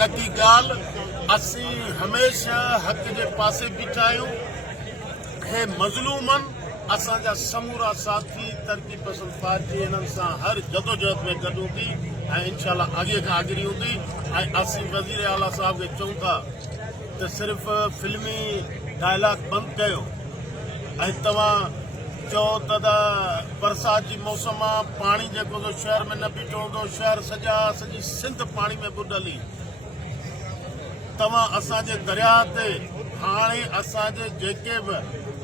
न की ॻाल्हि असी हमेशा हक़ जे पासे बीठा आहियूं। हे मज़लूमनि असांजा समूरा साथी तरक़ी पसंद पार्टी इन्हनि सां हर जदोजहद में गॾु हूंदी ऐं इंशाल्लाह अॻे खां अॻिरी हूंदी। ऐं असीं वज़ीर आला साहब खे चऊं था त सिर्फ़ फिल्मी डायलॉग बंदि कयो ऐं तव्हां चओ त बरसात जी मौसम आहे, पाणी जेको शहर में न बीठो हूंदो, शहर सॼी सिंध पाणी में बुॾली। तव्हां असांजे दरिया ते हाणे असांजे जेके बि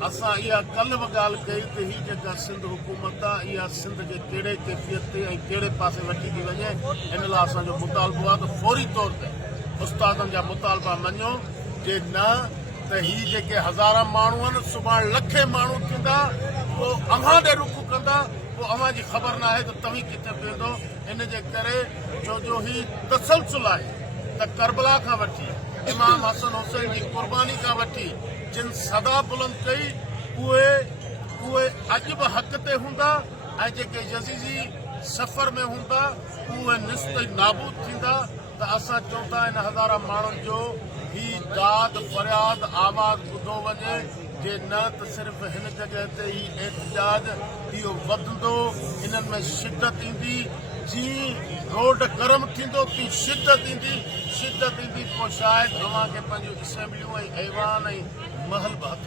असां इहा कल्ह बि ॻाल्हि कई त हीअ जेका सिंध हुकूमत आहे इहा सिंध खे कहिड़े कैफ़ियत ते ऐं कहिड़े पासे वठी थी वञे, हिन लाइ असांजो मुतालबो आहे त फौरी तौर ते उस्तादनि जा मुतालबा मञो जे न त हीअ जेके हज़ार माण्हू आहिनि सुभाणे लखे माण्हू थींदा, पोइ अव्हां ॾे रुख कंदा, पोइ अव्हां जी ख़बर न आहे त तव्हीं किथे पवंदो। इन जे करे छो जो हीअ तसलसल आहे त करबला खां वठी इमाम हसन हुसैन जी क़ुर्बानी खां वठी जिन सदा बुलंद कई उहे अॼु बि हक़ ते हूंदा ऐं जेके यज़ीज़ी सफ़र में हूंदा उहे निस्त नाबूद थींदा। त असां चऊं था इन हज़ार माण्हुनि जो ही दाद फरियाद आवाज़ ॿुधो वञे जे न त सिर्फ़ हिन जॻह ते ही एहतजाज इहो वधंदो, इन्हनि में शिदत ईंदी। जीअं रोड गरम थींदो तीअं शिदत ईंदी पोइ शायदि अव्हां खे पंहिंजूं असेंबलियूं ऐं ऐवान ऐं महल बि हथ